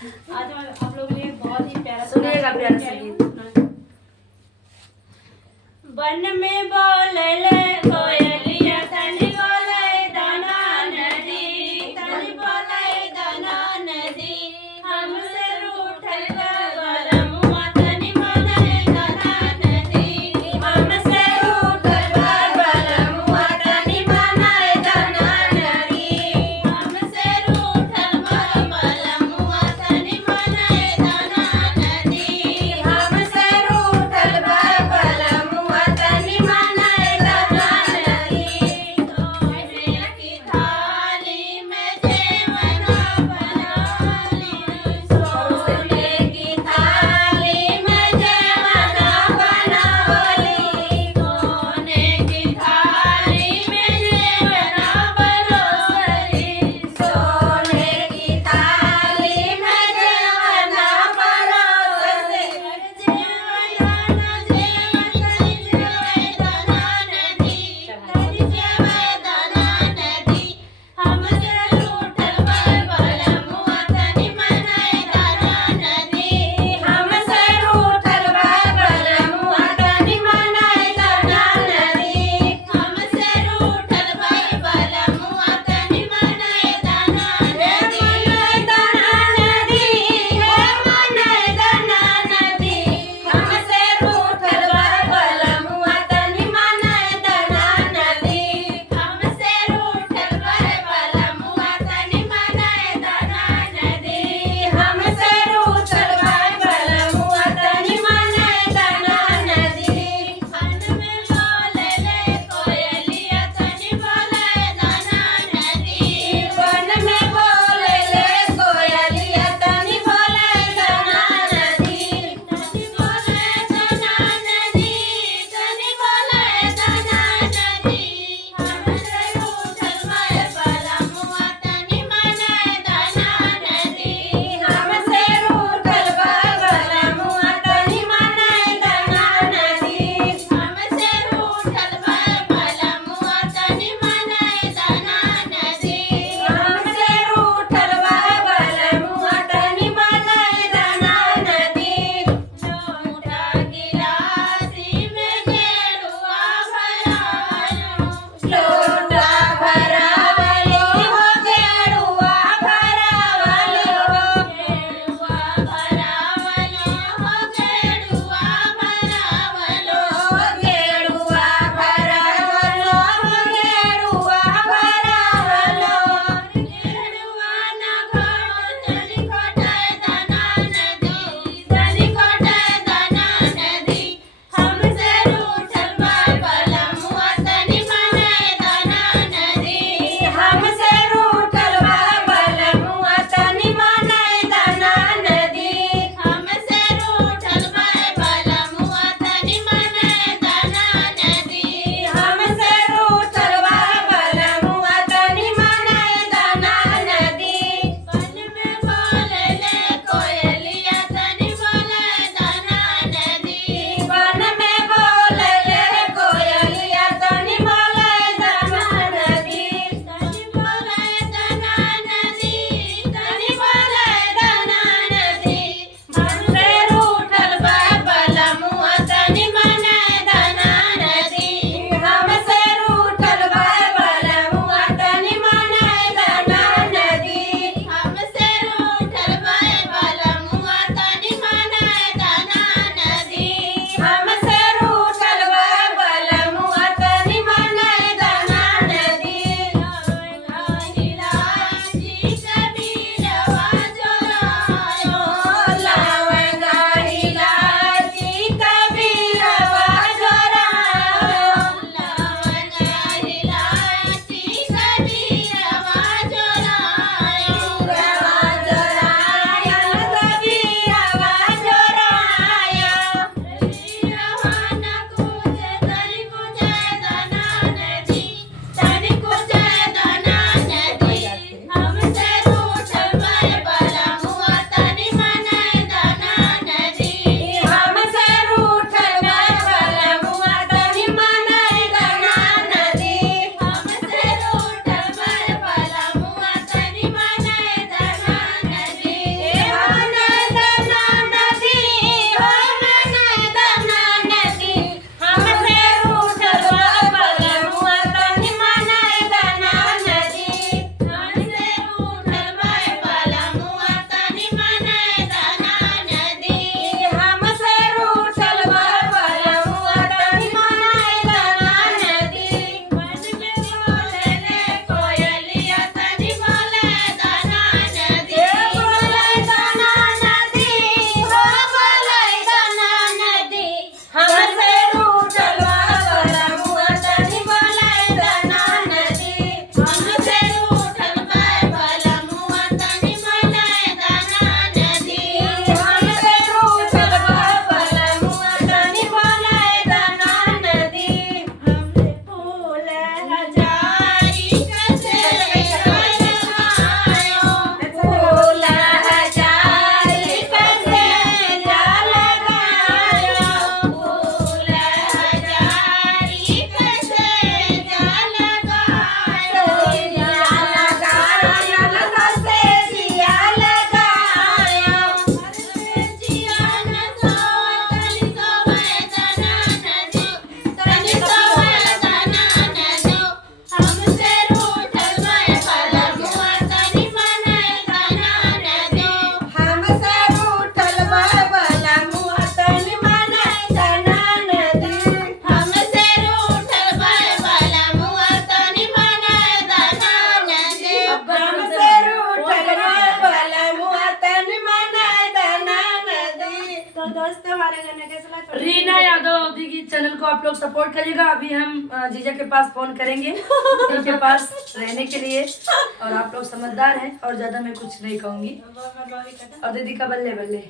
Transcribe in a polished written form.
आज हम आप लोगों के लिए बहुत ही प्यारा सुनिएगा प्यारा सा सा गीत। वन में बोले कोयलिया तनी बोले दाना नदी, तनी बोले दाना नदी, हमसे रूठल बलमुआ तनी बोले दाना नदी, हमसे रूठल बलमुआ तनी बोले दाना नदी, हमसे रूठल बलमुआ तनी बोले दाना नदी, हमसे रूठल बलमुआ तनी बोले दाना नदी। रीना यादव दीदी चैनल को आप लोग सपोर्ट करिएगा। अभी हम जीजा के पास फोन करेंगे उनके पास रहने के लिए, और आप लोग समझदार हैं और ज्यादा मैं कुछ नहीं कहूंगी। और दीदी का बल्ले बल्ले।